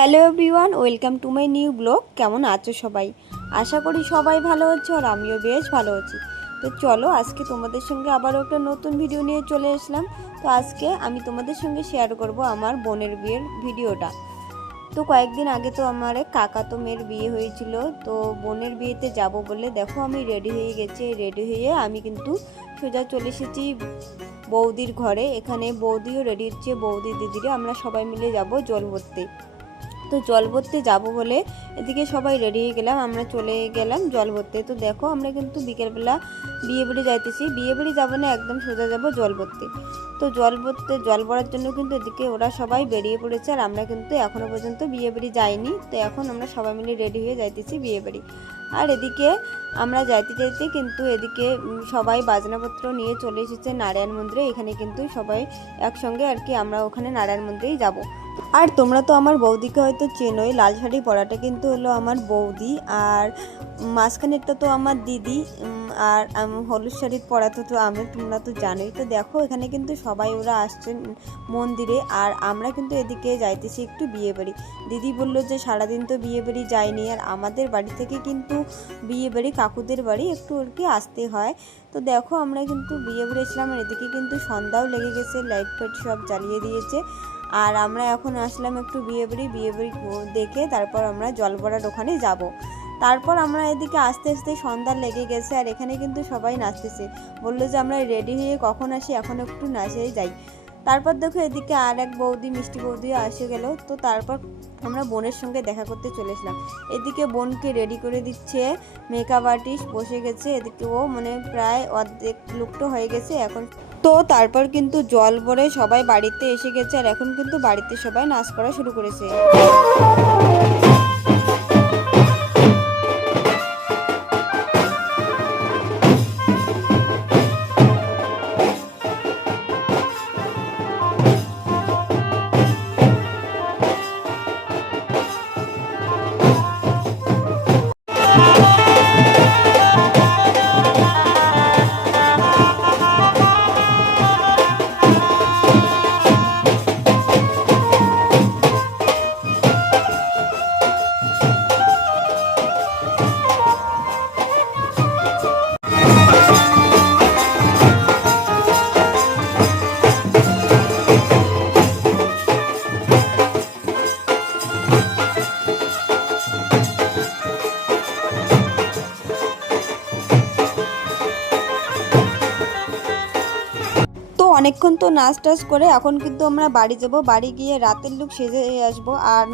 Hello everyone, welcome to my new blog. কেমন আছো সবাই? আশা করি সবাই ভালো আছো আর আমিও বেশ ভালো আছি। তো চলো আজকে তোমাদের সঙ্গে আবারও একটা নতুন ভিডিও নিয়ে চলে আসলাম। তো আজকে আমি তোমাদের সঙ্গে শেয়ার করব আমার বোনের বিয়ের ভিডিওটা। তো কয়েকদিন আগে তো আমার কাকাতো মেয়ের বিয়ে হয়েছিল, তো বোনের বিয়েতে যাব বলে দেখো আমি রেডি হয়ে গেছি। রেডি হয়ে আমি কিন্তু সোজা চলে এসেছি বৌদির ঘরে। এখানে বৌদিও রেডি হচ্ছে, বৌদি দিদিরা আমরা সবাই মিলে যাব জল ভরতে। তো জল ভরতে যাবো বলে এদিকে সবাই রেডি হয়ে গেলাম, আমরা চলে গেলাম জল ভরতে। তো দেখো আমরা কিন্তু বিকেলবেলা বিয়ে বাড়ি যাইতেছি, বিয়ে বাড়ি যাবো না, একদম সোজা যাবো জল ভরতে। তো জল ভরতে জল ভরার জন্য কিন্তু এদিকে ওরা সবাই বেরিয়ে পড়েছে আর আমরা কিন্তু এখনো পর্যন্ত বিয়ে বাড়ি যাইনি। তো এখন আমরা সবাই মিলে রেডি হয়ে যাইতেছি বিয়ে বাড়ি। আর এদিকে আমরা যাইতে যাইতে কিন্তু এদিকে সবাই বাজনাপত্র নিয়ে চলে এসেছে নারায়ণ মন্দিরে। এখানে কিন্তু সবাই একসঙ্গে আর কি আমরা ওখানে নারায়ণ মন্দিরেই যাব। আর তোমরা তো আমার বৌদিকে হয়তো চেনোই, লাল শাড়ি পরাটা কিন্তু হলো আমার বৌদি, আর মাঝখানেরটা তো আমার দিদি, আর হলুদ শাড়ি পরাটা তো আমি, তোমরা তো জানোই। তো দেখো এখানে কিন্তু সবাই ওরা আসছেন মন্দিরে আর আমরা কিন্তু এদিকে যাইতেছি একটু বিয়ে বাড়ি। দিদি বললো যে সারাদিন তো বিয়ে বাড়ি যায়নি, আর আমাদের বাড়ি থেকে কিন্তু বিয়ে বাড়ি কাকুদের বাড়ি একটু আর কি আসতে হয়। তো দেখো আমরা কিন্তু বিয়ে বাড়ি এসলাম আর এদিকে কিন্তু সন্ধ্যাও লেগে গেছে, লাইট ফাইট সব জ্বালিয়ে দিয়েছে। আর আমরা এখন আসলাম একটু বিয়ে বাড়ি দেখে তারপর আমরা জল ভরার ওখানে যাব। তারপর আমরা এদিকে আস্তে আস্তে সন্ধ্যা লেগে গেছে আর এখানে কিন্তু সবাই নাচতেছে। বললো যে আমরা রেডি হয়ে কখন আসি, এখন একটু নাচে যাই। তারপর দেখো এদিকে আর এক বৌদি, মিষ্টি বৌদিও এসে গেল। তো তারপর আমরা বোনের সঙ্গে দেখা করতে চলে এসলাম। এদিকে বোনকে রেডি করে দিচ্ছে মেকআপ আর্টিস্ট, বসে গেছে। এদিকে ও মানে প্রায় অর্ধেক লুকটা হয়ে গেছে এখন। তো তারপর কিন্তু জল ভরে সবাই বাড়িতে এসে গেছে আর এখন কিন্তু বাড়িতে সবাই নাচ করা শুরু করেছে। তো অনেকক্ষণ তো নাচ টাচ করে এখন কিন্তু আমরা বাড়ি যাব, বাড়ি গিয়ে রাতের লুক সেজে আসবো। আর